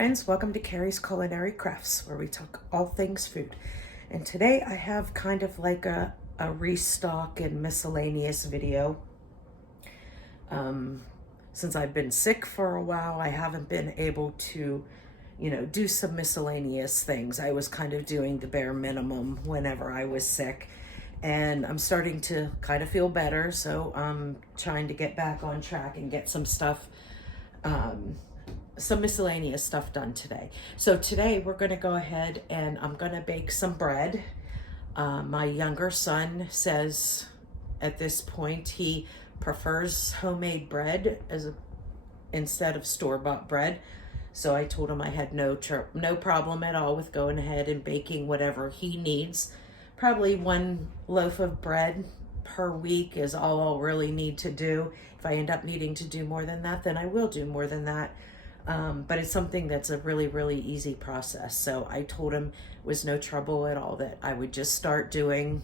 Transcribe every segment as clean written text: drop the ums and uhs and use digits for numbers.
friends, welcome to Carrie's Culinary Crafts, where we talk all things food. And today I have kind of like a restock and miscellaneous video. Since I've been sick for a while, I haven't been able to, do some miscellaneous things. I was kind of doing the bare minimum whenever I was sick. And I'm starting to kind of feel better, so I'm trying to get back on track and get some stuff, some miscellaneous stuff done today. So today we're going to go ahead and I'm going to bake some bread. My younger son says at this point he prefers homemade bread instead of store-bought bread. So I told him I had no problem at all with going ahead and baking whatever he needs. Probably one loaf of bread per week is all I'll really need to do. If I end up needing to do more than that, then I will do more than that. But it's something that's a really, really easy process. So I told him it was no trouble at all, that I would just start doing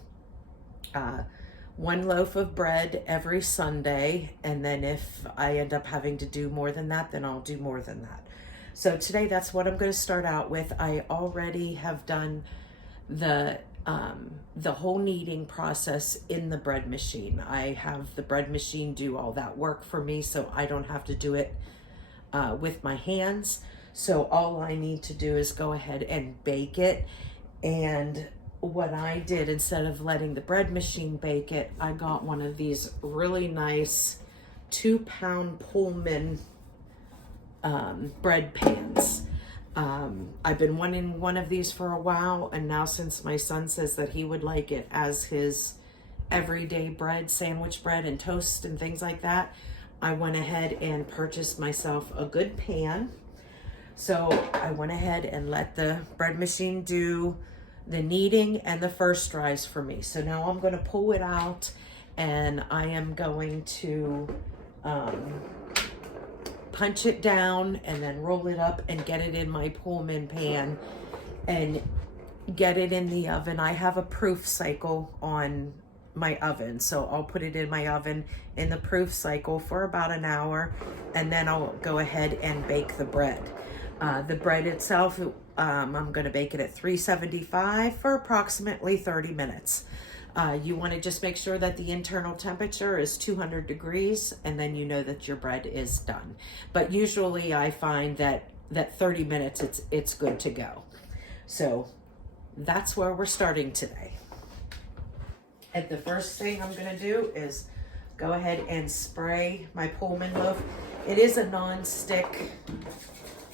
one loaf of bread every Sunday. And then if I end up having to do more than that, then I'll do more than that. So today, that's what I'm going to start out with. I already have done the whole kneading process in the bread machine. I have the bread machine do all that work for me, so I don't have to do it with my hands. So all I need to do is go ahead and bake it. And what I did, instead of letting the bread machine bake it, I got one of these really nice 2-pound Pullman bread pans. I've been wanting one of these for a while, and now since my son says that he would like it as his everyday bread, sandwich bread and toast and things like that, I went ahead and purchased myself a good pan. So I went ahead and let the bread machine do the kneading and the first rise for me. So now I'm going to pull it out, and I am going to punch it down and then roll it up and get it in my Pullman pan and get it in the oven. I have a proof cycle on my oven, so I'll put it in my oven in the proof cycle for about an hour, and then I'll go ahead and bake the bread. The bread itself, I'm going to bake it at 375 for approximately 30 minutes. You want to just make sure that the internal temperature is 200 degrees, and then you know that your bread is done. But usually I find that 30 minutes, it's good to go. So that's where we're starting today. And the first thing I'm going to do is go ahead and spray my Pullman loaf. It is a non-stick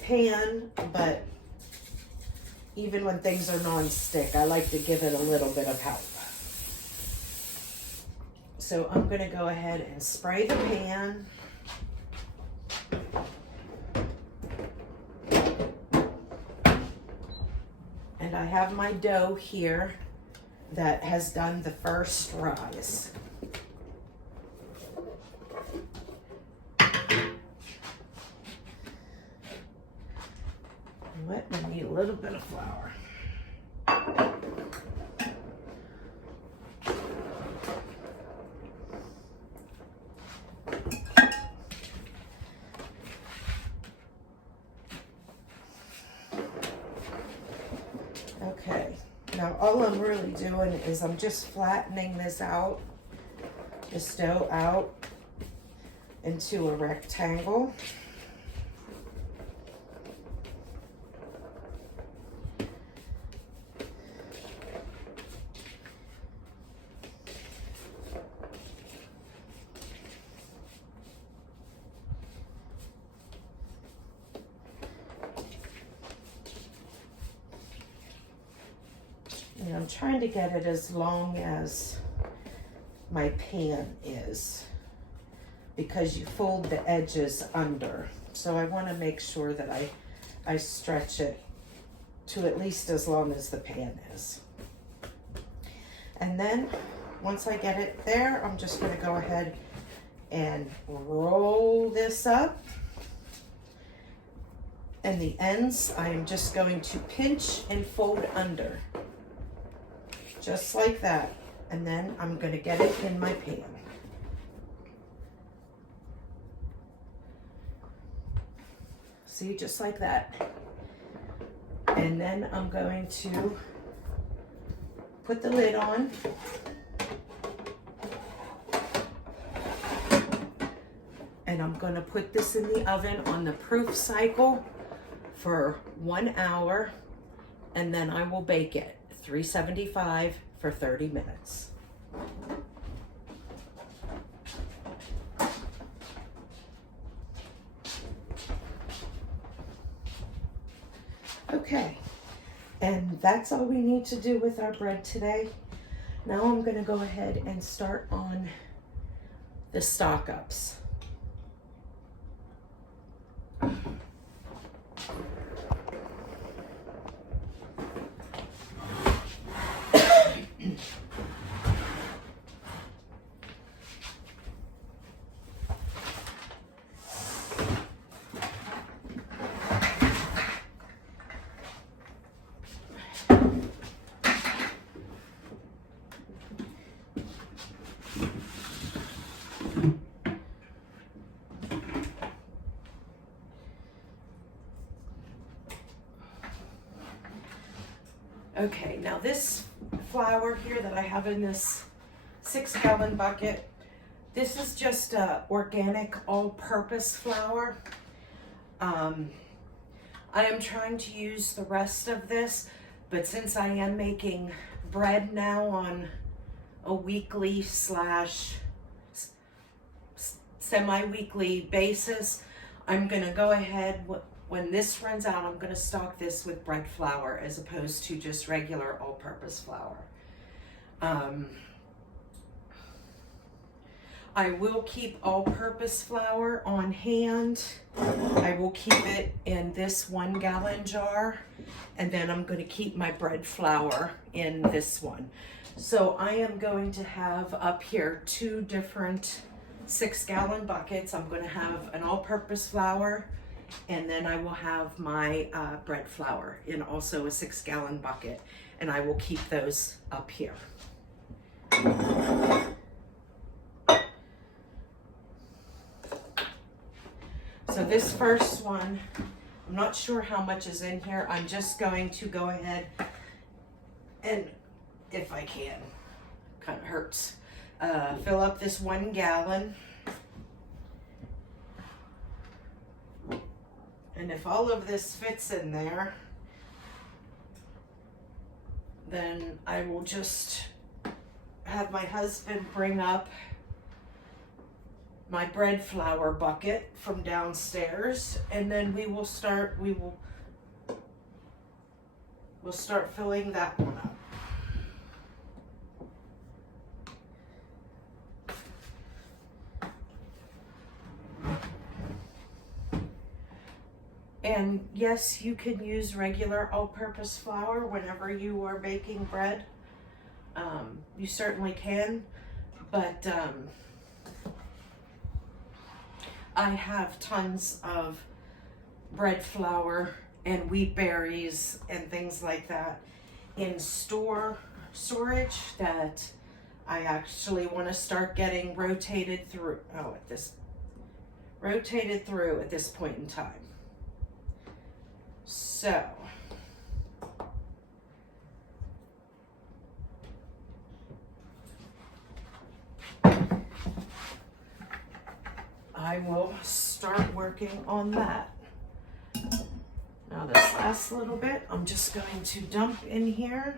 pan, but even when things are non-stick, I like to give it a little bit of help. So I'm going to go ahead and spray the pan. And I have my dough here that has done the first rise. What? I need a little bit of flour. Okay, now all I'm really doing is I'm just flattening this out, this dough out into a rectangle. And I'm trying to get it as long as my pan is, because you fold the edges under. So I want to make sure that I stretch it to at least as long as the pan is. And then once I get it there, I'm just going to go ahead and roll this up. And the ends, I am just going to pinch and fold under. Just like that. And then I'm going to get it in my pan. See, just like that. And then I'm going to put the lid on. And I'm going to put this in the oven on the proof cycle for 1 hour, and then I will bake it 375 for 30 minutes. Okay, and that's all we need to do with our bread today. Now I'm going to go ahead and start on the stock ups. Okay, now this flour here that I have in this 6-gallon bucket, this is just organic all-purpose flour. I am trying to use the rest of this, but since I am making bread now on a weekly slash semi-weekly basis, I'm gonna go ahead, when this runs out, I'm gonna stock this with bread flour as opposed to just regular all-purpose flour. I will keep all-purpose flour on hand. I will keep it in this 1-gallon jar, and then I'm gonna keep my bread flour in this one. So I am going to have up here 2 different 6-gallon buckets. I'm gonna have an all-purpose flour, and then I will have my bread flour in also a 6-gallon bucket, and I will keep those up here. So this first one, I'm not sure how much is in here. I'm just going to go ahead and, if I can, kind of hurts, fill up this 1 gallon. And if all of this fits in there, then I will just have my husband bring up my bread flour bucket from downstairs, and then we'll start filling that one up. And yes, you can use regular all-purpose flour whenever you are baking bread. You certainly can, but I have tons of bread flour and wheat berries and things like that in storage that I actually want to start getting rotated through at this point in time. So I will start working on that. Now this last little bit, I'm just going to dump in here.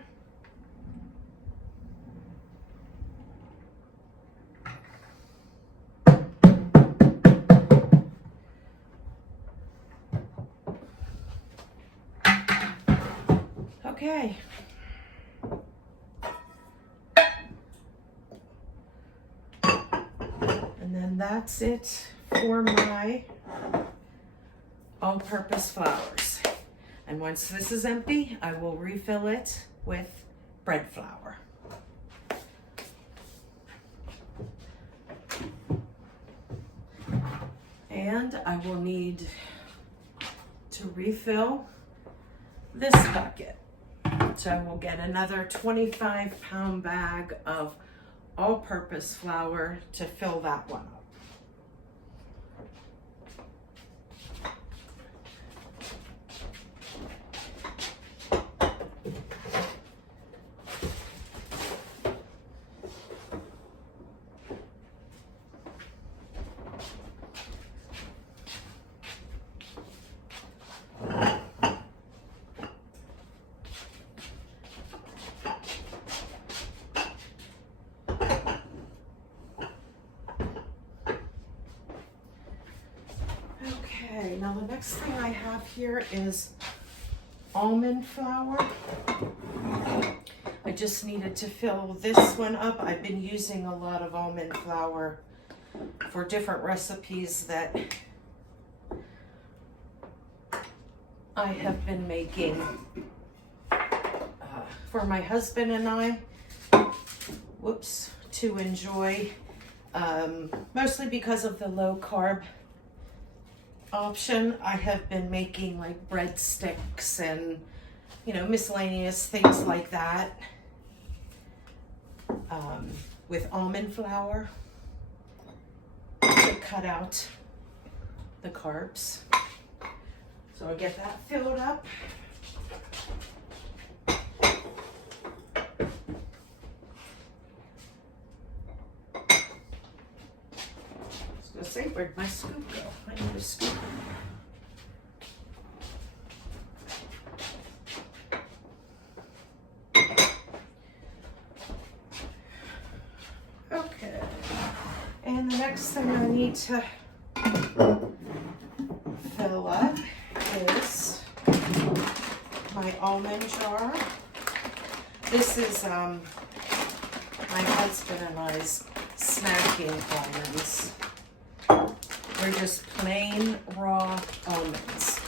Okay. And then that's it for my all-purpose flours. And once this is empty, I will refill it with bread flour. And I will need to refill this bucket. So I will get another 25-pound bag of all-purpose flour to fill that one up. Okay, now the next thing I have here is almond flour. I just needed to fill this one up. I've been using a lot of almond flour for different recipes that I have been making for my husband and I, to enjoy, mostly because of the low carb option. I have been making like breadsticks and, you know, miscellaneous things like that with almond flour to cut out the carbs. So I'll get that filled up. I was gonna say, where'd my scoop go? I need a scoop. Okay. And the next thing I need to fill up is my almond jar. This is my husband and I's snacking almonds. They're just plain raw almonds.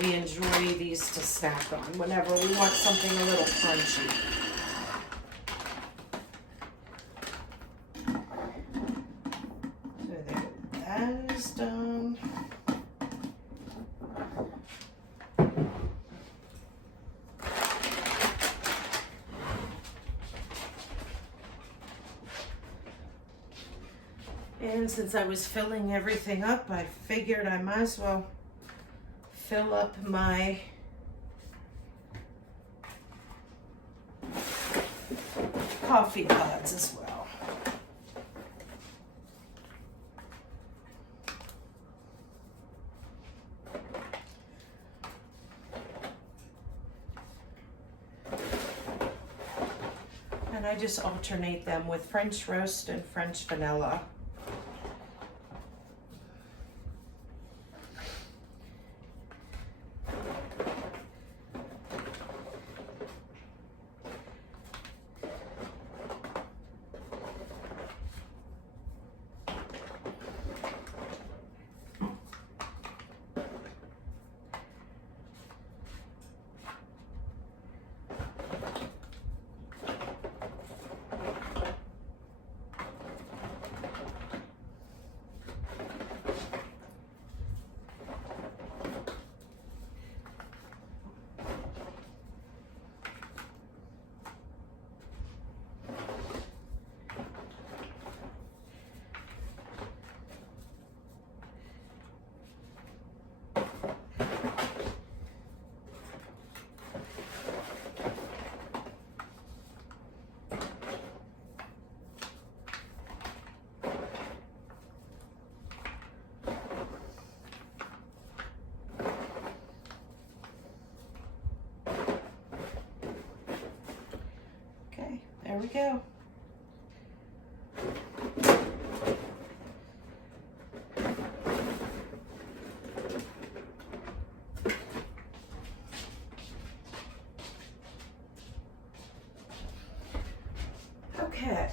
We enjoy these to snack on whenever we want something a little crunchy. So there, that is done. And since I was filling everything up, I figured I might as well fill up my coffee pods as well. And I just alternate them with French roast and French vanilla. There we go. Okay.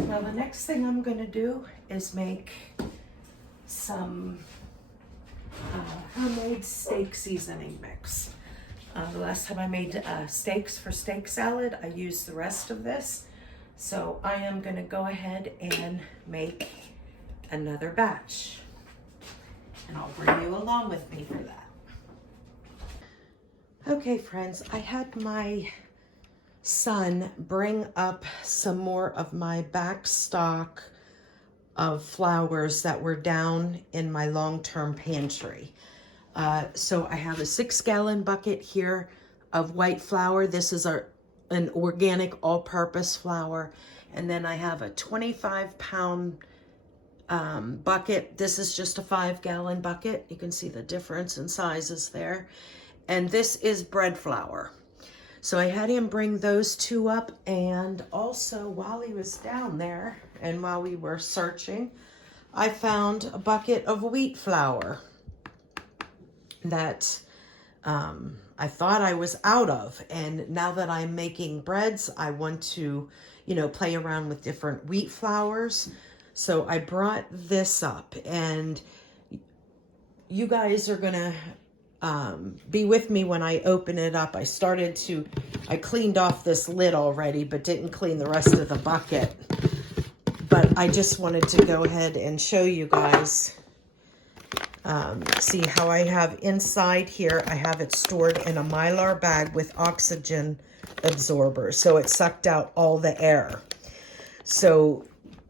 Now the next thing I'm going to do is make some homemade steak seasoning mix. The last time I made steaks for steak salad, I used the rest of this. So I am going to go ahead and make another batch. And I'll bring you along with me for that. Okay, friends, I had my son bring up some more of my back stock of flours that were down in my long-term pantry. So I have a 6-gallon bucket here of white flour. This is an organic all-purpose flour. And then I have a 25-pound bucket. This is just a 5-gallon bucket. You can see the difference in sizes there. And this is bread flour. So I had him bring those two up. And also while he was down there and while we were searching, I found a bucket of wheat flour that I thought I was out of. And now that I'm making breads, I want to, you know, play around with different wheat flours. So I brought this up, and you guys are going to be with me when I open it up. I cleaned off this lid already, but didn't clean the rest of the bucket. But I just wanted to go ahead and show you guys, see how I have inside here, I have it stored in a Mylar bag with oxygen absorbers. So it sucked out all the air. So,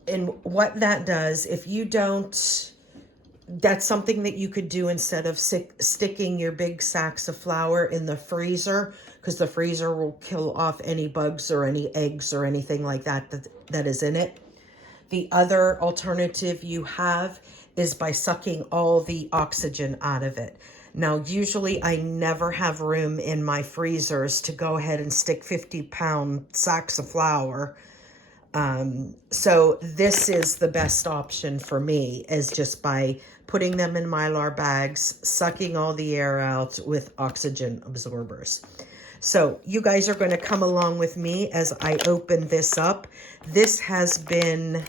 and what that does, if you don't, that's something that you could do instead of sticking your big sacks of flour in the freezer, because the freezer will kill off any bugs or any eggs or anything like that is in it. The other alternative you have is by sucking all the oxygen out of it. Now, usually I never have room in my freezers to go ahead and stick 50-pound sacks of flour. So this is the best option for me, is just by putting them in Mylar bags, sucking all the air out with oxygen absorbers. So you guys are going to come along with me as I open this up. This has been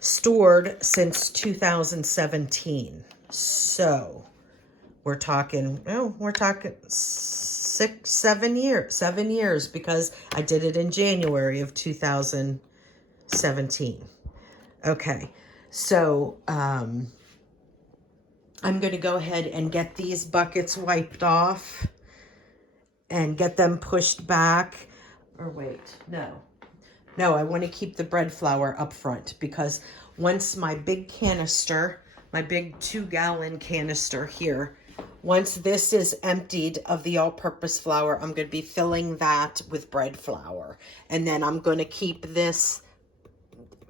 stored since 2017. So we're talking 7 years, because I did it in January of 2017. Okay, so I'm going to go ahead and get these buckets wiped off and get them pushed back. Or wait, no, I want to keep the bread flour up front, because once my big canister, my big 2-gallon canister here, once this is emptied of the all-purpose flour, I'm going to be filling that with bread flour. And then I'm going to keep this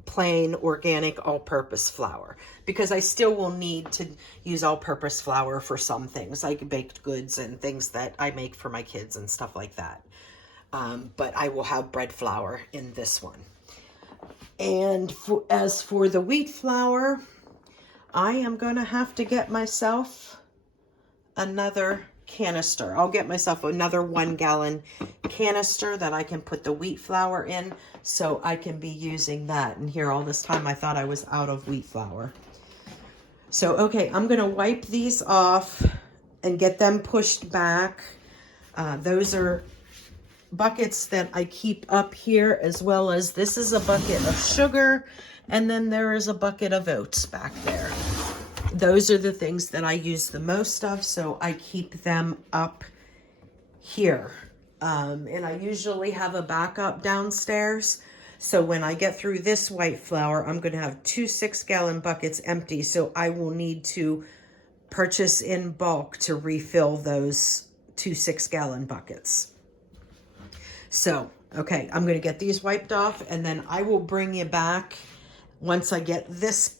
plain organic all-purpose flour, because I still will need to use all-purpose flour for some things, like baked goods and things that I make for my kids and stuff like that. But I will have bread flour in this one. And as for the wheat flour, I am going to have to get myself another canister. I'll get myself another 1-gallon canister that I can put the wheat flour in, so I can be using that. And here, all this time I thought I was out of wheat flour. So, okay, I'm going to wipe these off and get them pushed back. Those are buckets that I keep up here, as well as this is a bucket of sugar, and then there is a bucket of oats back there. Those are the things that I use the most of, so I keep them up here. And I usually have a backup downstairs, so when I get through this white flour, I'm going to have 2 6-gallon buckets empty, so I will need to purchase in bulk to refill those 2 6-gallon buckets. So, okay, I'm going to get these wiped off, and then I will bring you back once I get this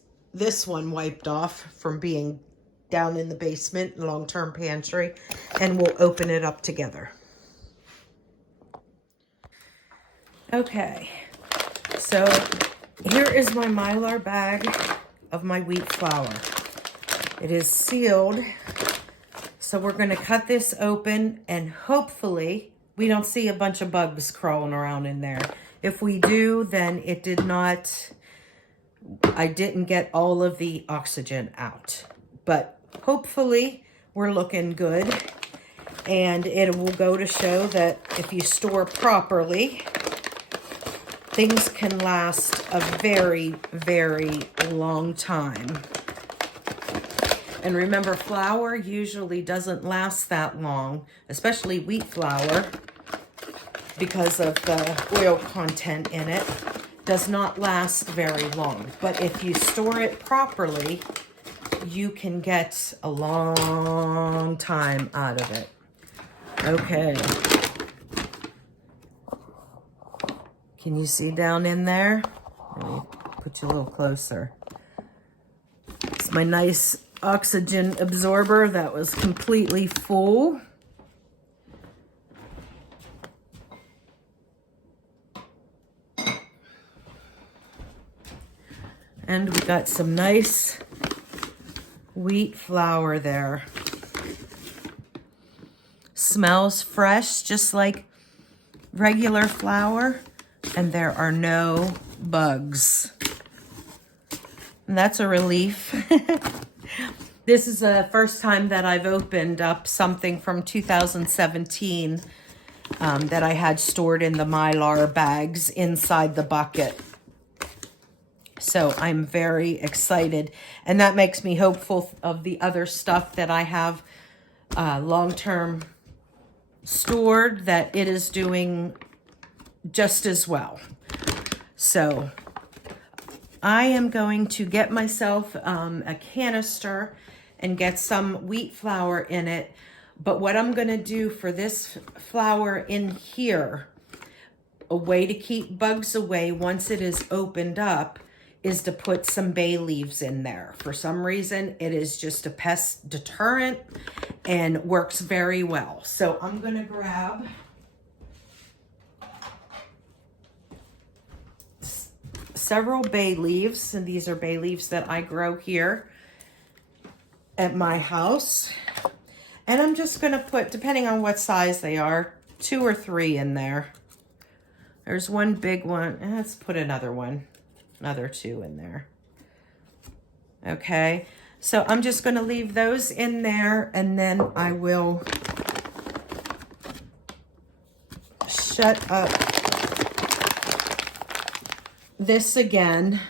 one wiped off from being down in the basement, long-term pantry, and we'll open it up together. Okay, so here is my Mylar bag of my wheat flour. It is sealed, so we're going to cut this open, and hopefully we don't see a bunch of bugs crawling around in there. If we do, then I didn't get all of the oxygen out. But hopefully we're looking good. And it will go to show that if you store properly, things can last a very, very long time. And remember, flour usually doesn't last that long, especially wheat flour, because of the oil content in it. Does not last very long. But if you store it properly, you can get a long time out of it. Okay. Can you see down in there? Let me put you a little closer. It's my nice oxygen absorber that was completely full. And we got some nice wheat flour there. Smells fresh, just like regular flour, and there are no bugs. And that's a relief. This is the first time that I've opened up something from 2017 that I had stored in the Mylar bags inside the bucket. So I'm very excited, and that makes me hopeful of the other stuff that I have long-term stored, that it is doing just as well. So I am going to get myself a canister and get some wheat flour in it. But what I'm going to do for this flour in here, a way to keep bugs away once it is opened up, is to put some bay leaves in there. For some reason, it is just a pest deterrent and works very well. So I'm going to grab several bay leaves, and these are bay leaves that I grow here at my house. And I'm just going to put, depending on what size they are, 2 or 3 in there. There's one big one. Let's put another one. Another 2 in there. Okay, so I'm just going to leave those in there, and then I will shut up this again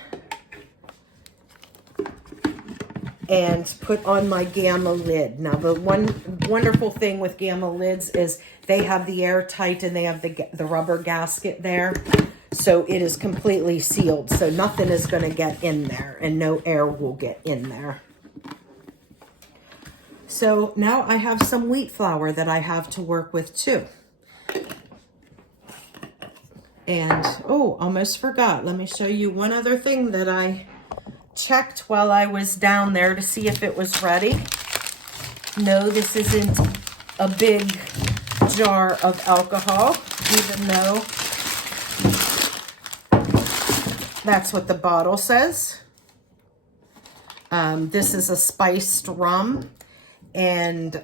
and put on my Gamma lid. Now, the one wonderful thing with Gamma lids is they have the airtight and they have the rubber gasket there. So it is completely sealed, so nothing is going to get in there and no air will get in there. So now I have some wheat flour that I have to work with too. And, oh, almost forgot. Let me show you one other thing that I checked while I was down there to see if it was ready. No, this isn't a big jar of alcohol, even though that's what the bottle says. This is a spiced rum, and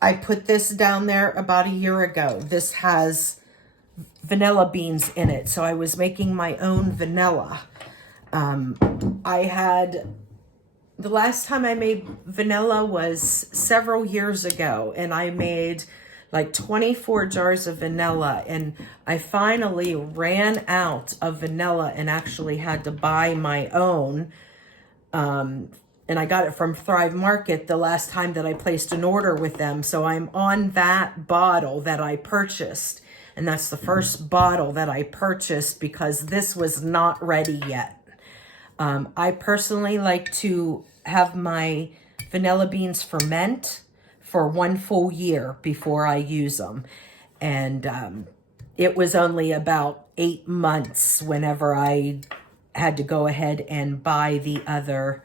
I put this down there about a year ago. This has vanilla beans in it, so I was making my own vanilla. The last time I made vanilla was several years ago, and I made like 24 jars of vanilla, and I finally ran out of vanilla and actually had to buy my own. And I got it from Thrive Market the last time that I placed an order with them. So I'm on that bottle that I purchased, and that's the first bottle that I purchased because this was not ready yet. I personally like to have my vanilla beans ferment for 1 full year before I use them. And it was only about 8 months whenever I had to go ahead and buy the other,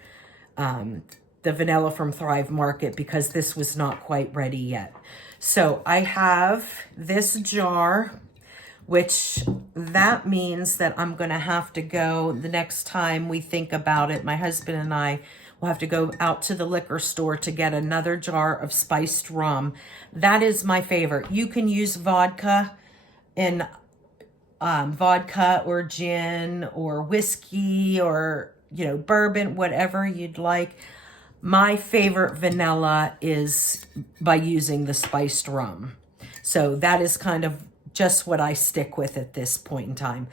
the vanilla from Thrive Market, because this was not quite ready yet. So I have this jar, which that means that I'm going to have to go, the next time we think about it, my husband and I will have to go out to the liquor store to get another jar of spiced rum. That is my favorite. You can use vodka and vodka or gin or whiskey or, you know, bourbon, whatever you'd like. My favorite vanilla is by using the spiced rum. So that is kind of just what I stick with at this point in time.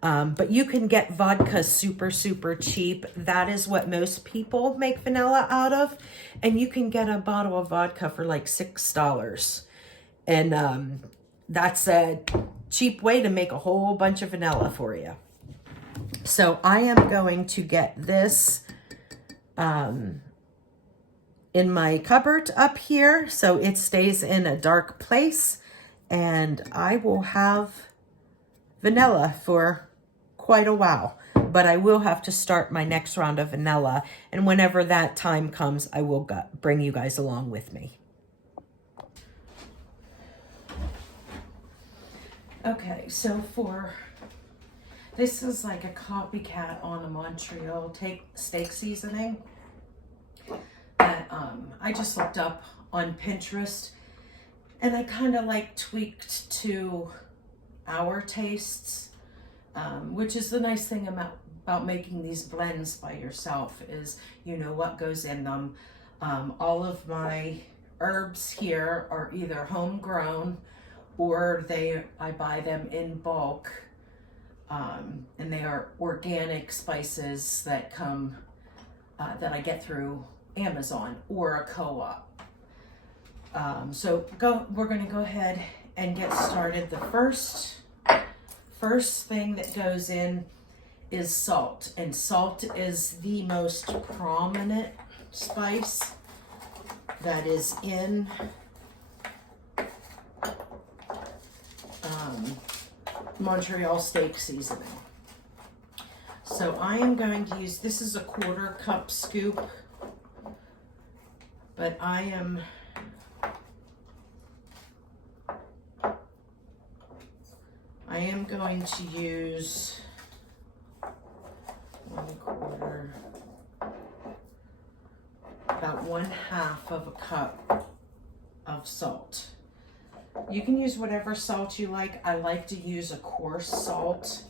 But you can get vodka super, super cheap. That is what most people make vanilla out of. And you can get a bottle of vodka for like $6. And that's a cheap way to make a whole bunch of vanilla for you. So I am going to get this in my cupboard up here so it stays in a dark place. And I will have vanilla for quite a while, but I will have to start my next round of vanilla. And whenever that time comes, I will bring you guys along with me. Okay, so for This is like a copycat on the Montreal steak seasoning that I just looked up on Pinterest, and I kind of like tweaked to our tastes, which is the nice thing about making these blends by yourself is you know what goes in them. All of my herbs here are either homegrown or I buy them in bulk, and they are organic spices that come that I get through Amazon or a co-op. So we're going to go ahead and get started. The first thing that goes in is salt, and salt is the most prominent spice that is in Montreal steak seasoning. So I am going to use, this is a 1/4 cup scoop, but I am going to use 1/4, about 1/2 of a cup of salt. You can use whatever salt you like. I like to use a coarse salt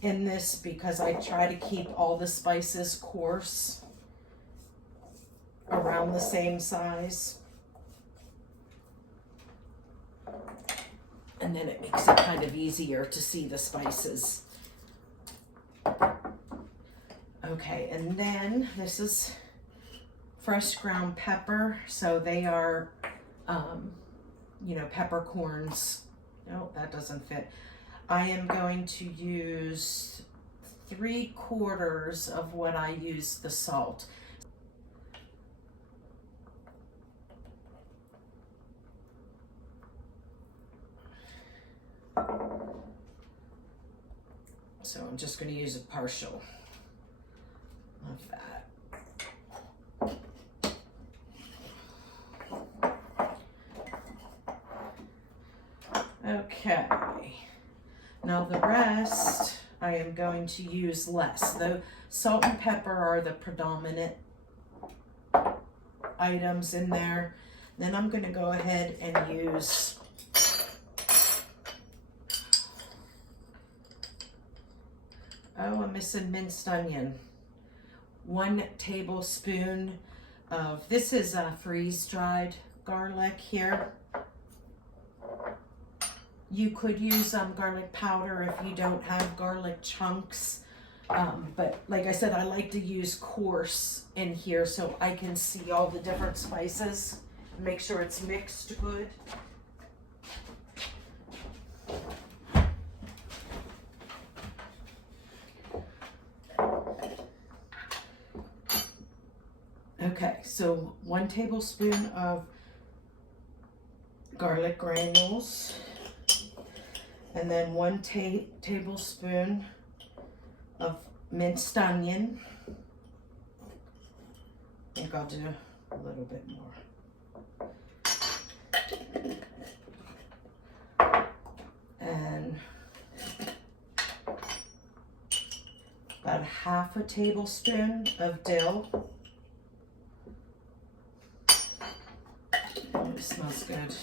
in this because I try to keep all the spices coarse, around the same size. And then it makes it kind of easier to see the spices. Okay, and then this is fresh ground pepper. So they are, you know, peppercorns. No, that doesn't fit. I am going to use 3/4 of what I use the salt. So I'm just going to use a partial of that. Okay, now the rest I am going to use less. The salt and pepper are the predominant items in there. Then I'm going to go ahead and use I'm missing minced onion. 1 tablespoon of, this is freeze-dried garlic here. You could use garlic powder if you don't have garlic chunks. But like I said, I like to use coarse in here so I can see all the different spices and make sure it's mixed good. Okay, so 1 tablespoon of garlic granules, and then 1 tablespoon of minced onion. I think I'll do a little bit more. And about 1/2 tablespoon of dill. Oh, it smells good.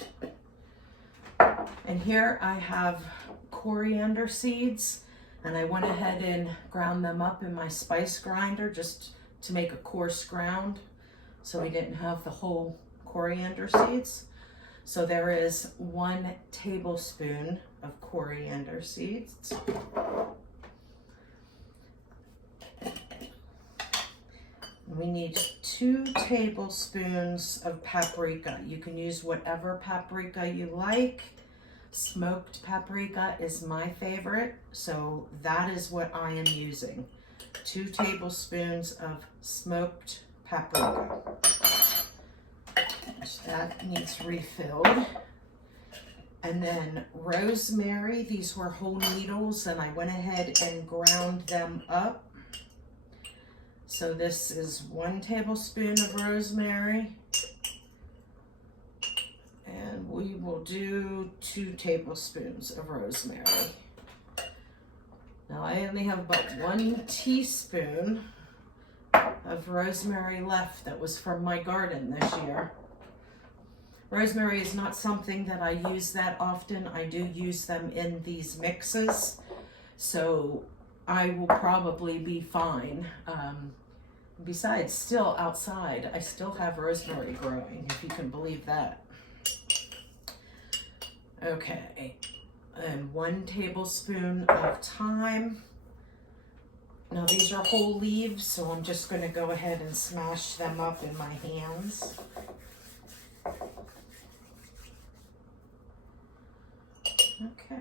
And here I have coriander seeds, and I went ahead and ground them up in my spice grinder just to make a coarse ground so we didn't have the whole coriander seeds. So there is 1 tablespoon of coriander seeds. We need 2 tablespoons of paprika. You can use whatever paprika you like. Smoked paprika is my favorite, so that is what I am using. 2 tablespoons of smoked paprika. That needs refilled. And then rosemary. These were whole needles, and I went ahead and ground them up. So this is 1 tablespoon of rosemary, and we will do 2 tablespoons of rosemary. Now I only have about 1 teaspoon of rosemary left that was from my garden this year. Rosemary is not something that I use that often. I do use them in these mixes, so I will probably be fine. Besides, still outside, I still have rosemary growing, if you can believe that. Okay, and 1 tablespoon of thyme. Now these are whole leaves, so I'm just going to go ahead and smash them up in my hands. Okay.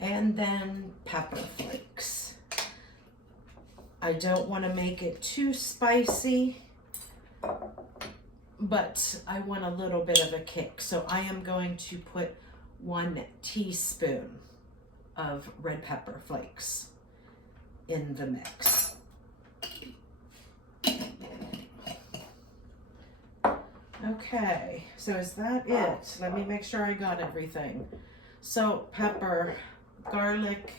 And then pepper flakes. I don't want to make it too spicy, but I want a little bit of a kick. So I am going to put 1 teaspoon of red pepper flakes in the mix. Okay, so is that it? Let me make sure I got everything. Salt, pepper, garlic,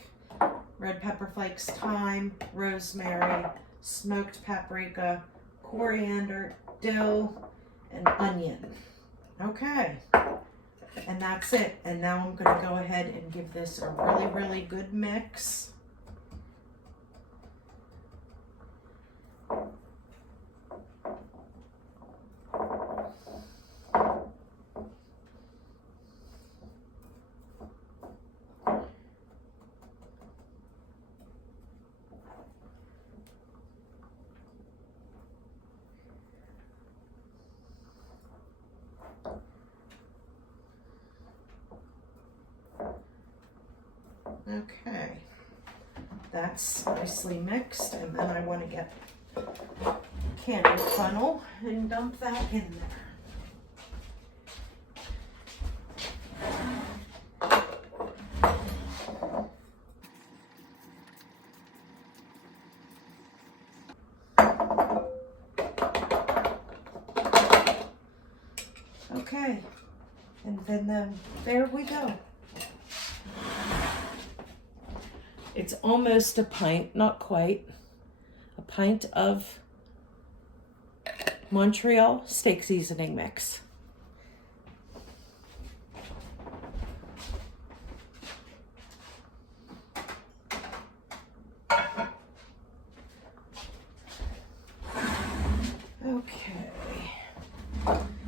red pepper flakes, thyme, rosemary, smoked paprika, coriander, dill, and onion. Okay, and that's it. And now I'm going to go ahead and give this a really, really good mix. Okay, that's nicely mixed, and then I want to get a candy funnel and dump that in there. Okay, and then there we go. It's almost a pint, not quite, a pint of Montreal steak seasoning mix. Okay.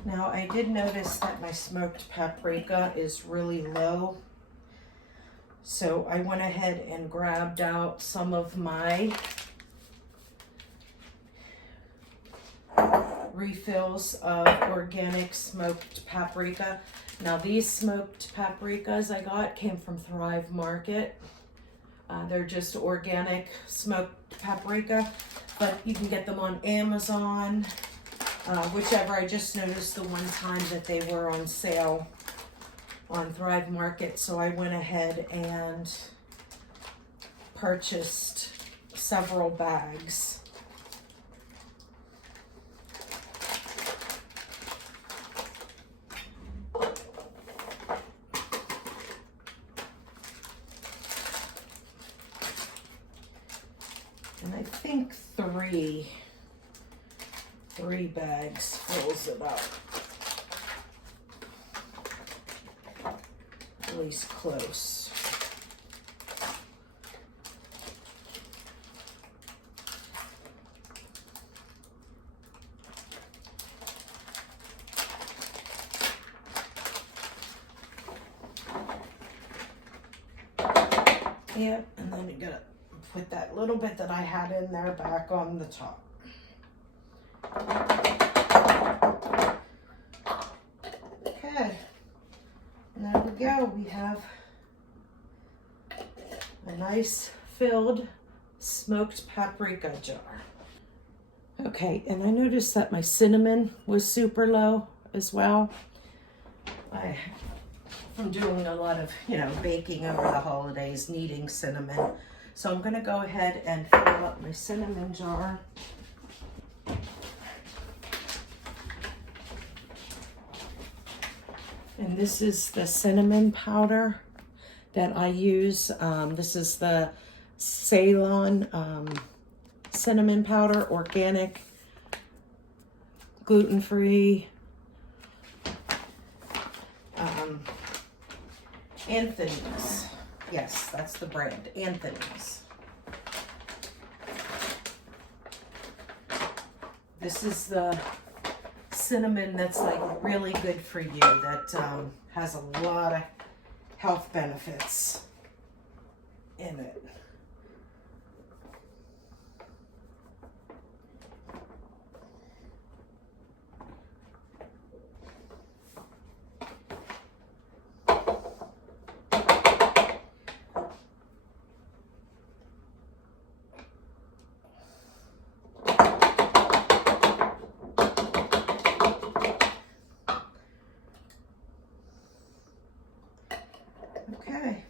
Now I did notice that my smoked paprika is really low. So I went ahead and grabbed out some of my refills of organic smoked paprika. Now these smoked paprikas I got came from Thrive Market. They're just organic smoked paprika, but you can get them on Amazon, whichever. I just noticed the one time that they were on sale on Thrive Market, so I went ahead and purchased several bags. And I think three bags fills it up. At least close. Yep, and then you gotta put that little bit that I had in there back on the top. Okay. And there we go. We have a nice filled smoked paprika jar. Okay, and I noticed that my cinnamon was super low as well. I'm doing a lot of, baking over the holidays, needing cinnamon. So I'm gonna go ahead and fill up my cinnamon jar. And this is the cinnamon powder that I use. This is the Ceylon cinnamon powder, organic, gluten-free. Anthony's. Yes, that's the brand, Anthony's. This is the cinnamon that's like really good for you, that has a lot of health benefits in it. Okay,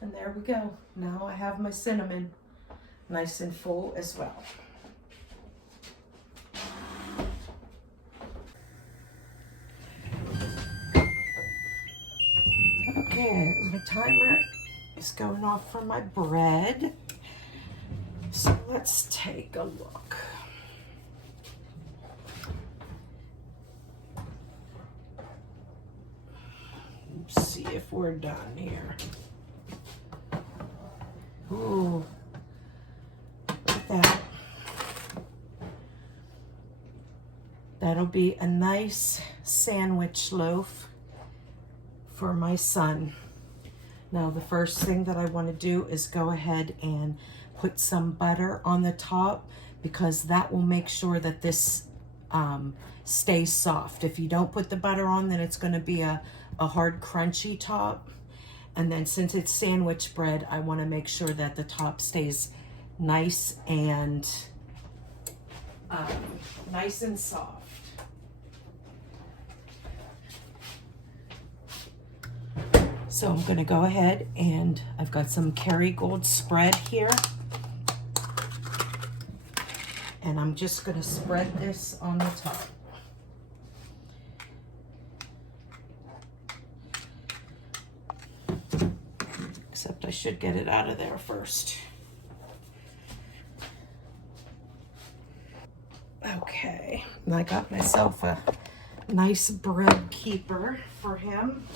and there we go. Now I have my cinnamon nice and full as well. Okay, my timer is going off for my bread. So let's take a look. Let's see if we're done here. Ooh, look at that. That'll be a nice sandwich loaf for my son. Now the first thing that I want to do is go ahead and put some butter on the top, because that will make sure that this stays soft. If you don't put the butter on, then it's going to be a hard crunchy top. And then since it's sandwich bread, I want to make sure that the top stays nice and soft. So I'm going to go ahead, and I've got some Carrie Gold spread here. And I'm just going to spread this on the top. Except I should get it out of there first. Okay, and I got myself a nice bread keeper for him.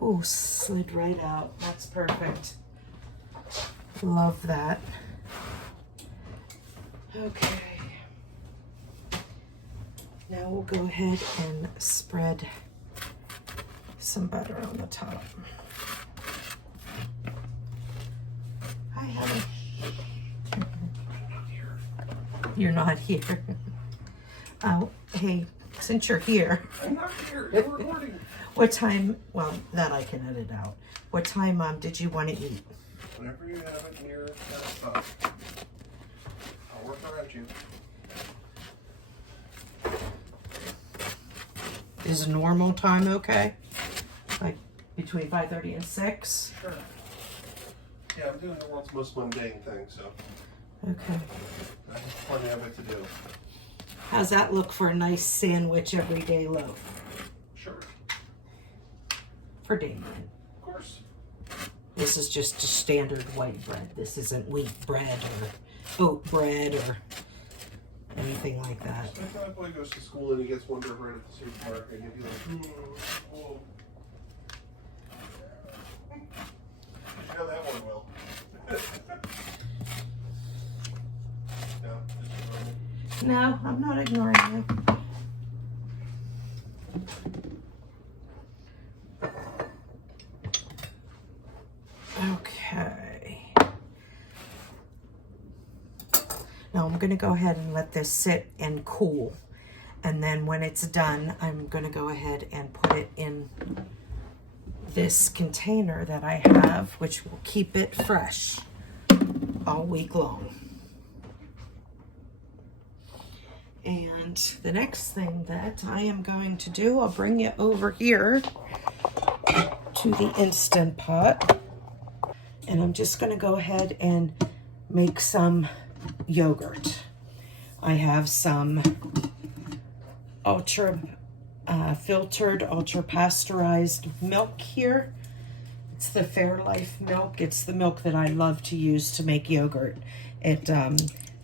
Oh, slid right out. That's perfect. Love that. Okay. Now we'll go ahead and spread some butter on the top. Hi, honey. You're not here. Oh, hey, since you're here. I'm not here. You're recording. What time? Well, that I can edit out. What time did you want to eat? Whenever you have it near that stuff, I'll work around you. Is normal time okay? Like between 5:30 and 6? Sure. Yeah, I'm doing the world's most mundane thing, so Okay. I have plenty of it to do. How's that look for a nice sandwich everyday loaf? Sure. For Damien. Of course. This is just a standard white bread. This isn't wheat bread or oat bread or anything like that. So if my boy goes to school and he gets Wonder Bread at the supermarket, he'd be like, whoa. You know that one will. No, just normal. No, I'm not ignoring you. Okay. Now I'm going to go ahead and let this sit and cool. And then when it's done, I'm going to go ahead and put it in this container that I have, which will keep it fresh all week long. And the next thing that I am going to do, I'll bring you over here to the Instant Pot. And I'm just going to go ahead and make some yogurt. I have some ultra filtered ultra pasteurized milk here. It's the Fairlife milk. It's the milk that I love to use to make yogurt. It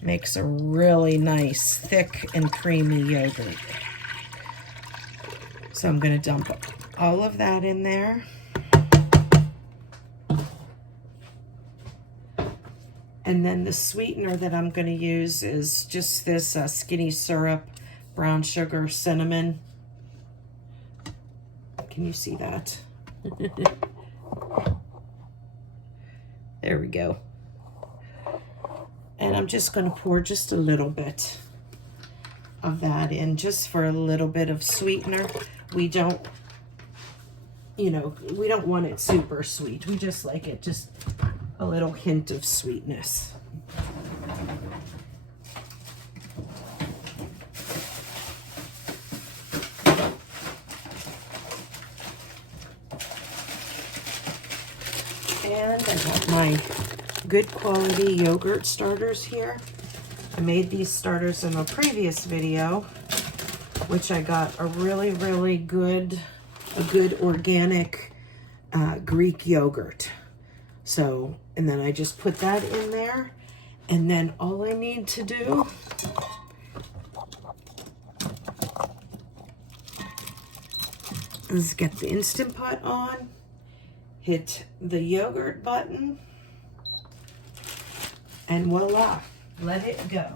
makes a really nice, thick and creamy yogurt. So I'm going to dump all of that in there. And then the sweetener that I'm going to use is just this skinny syrup, brown sugar, cinnamon. Can you see that? There we go. And I'm just going to pour just a little bit of that in, just for a little bit of sweetener. We don't, you know, we don't want it super sweet. We just like it just a little hint of sweetness. And I got my good quality yogurt starters here. I made these starters in a previous video, which I got a really good organic Greek yogurt. So, and then I just put that in there, and then all I need to do is get the Instant Pot on, hit the yogurt button, and voila, let it go.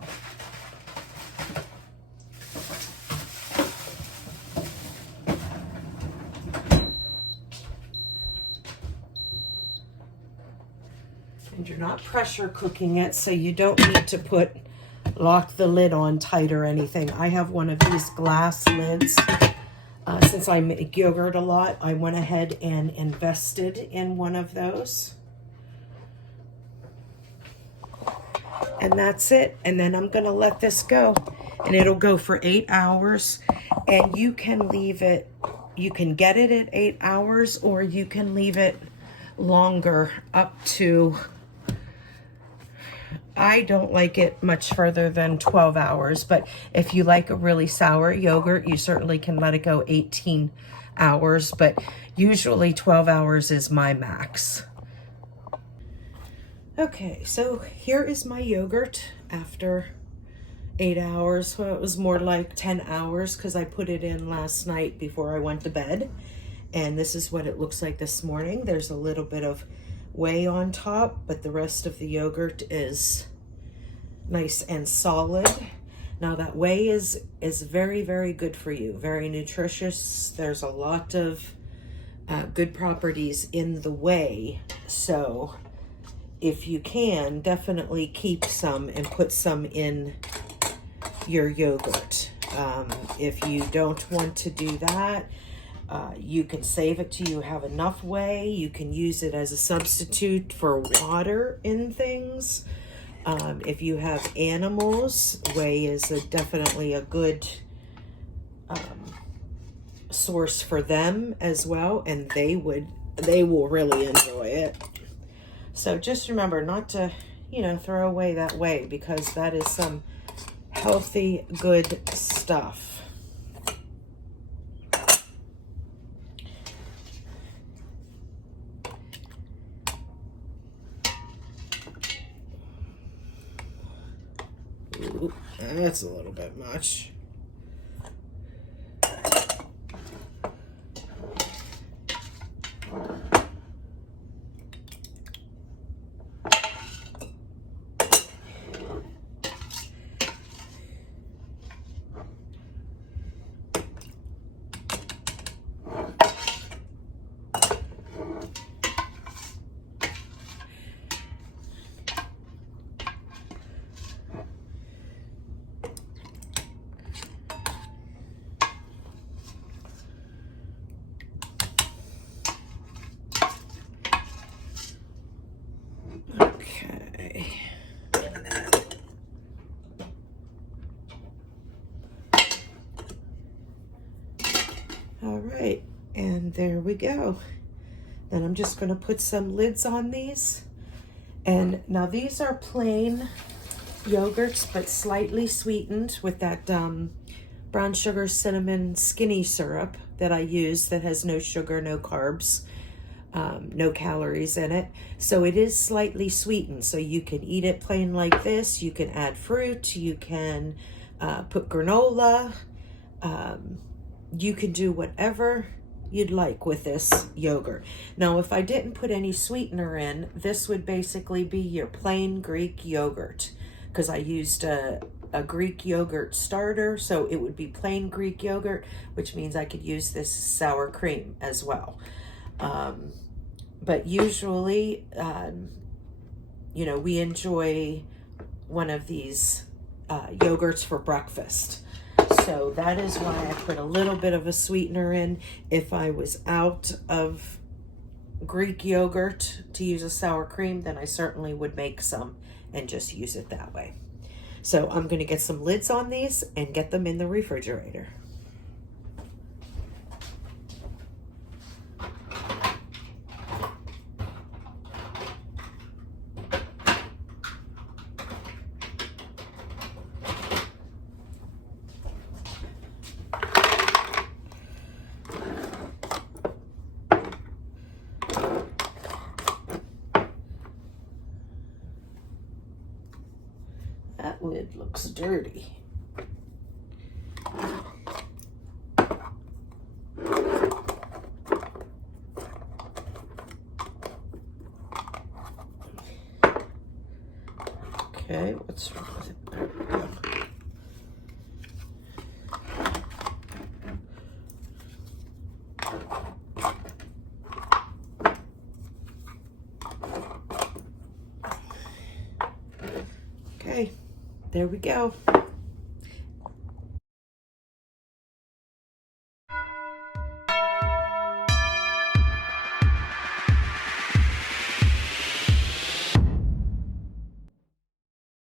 And you're not pressure cooking it, so you don't need to lock the lid on tight or anything. I have one of these glass lids. Since I make yogurt a lot, I went ahead and invested in one of those. And that's it. And then I'm gonna let this go. And it'll go for 8 hours. And you can leave it, you can get it at 8 hours, or you can leave it longer, up to, I don't like it much further than 12 hours, but if you like a really sour yogurt, you certainly can let it go 18 hours, but usually 12 hours is my max. Okay, so here is my yogurt after 8 hours. Well, it was more like 10 hours because I put it in last night before I went to bed. And this is what it looks like this morning. There's a little bit of whey on top, but the rest of the yogurt is nice and solid. Now that whey is very good for you, very nutritious. There's a lot of good properties in the whey. So if you can, definitely keep some and put some in your yogurt. If you don't want to do that, you can save it till you have enough whey. You can use it as a substitute for water in things. If you have animals, whey is definitely a good source for them as well, and they will really enjoy it. So just remember not to, throw away that whey, because that is some healthy, good stuff. Ooh, that's a little bit much. All right, and there we go. Then I'm just going to put some lids on these. And now these are plain yogurts, but slightly sweetened with that brown sugar cinnamon skinny syrup that I use that has no sugar, no carbs, no calories in it. So it is slightly sweetened. So you can eat it plain like this. You can add fruit. You can put granola. You can do whatever you'd like with this yogurt. Now, if I didn't put any sweetener in, this would basically be your plain Greek yogurt, because I used a Greek yogurt starter, so it would be plain Greek yogurt, which means I could use this sour cream as well. But usually, you know, we enjoy one of these yogurts for breakfast. So that is why I put a little bit of a sweetener in. If I was out of Greek yogurt to use a sour cream, then I certainly would make some and just use it that way. So I'm going to get some lids on these and get them in the refrigerator. That lid looks dirty. Okay, what's wrong with it? There we go. Okay, there we go.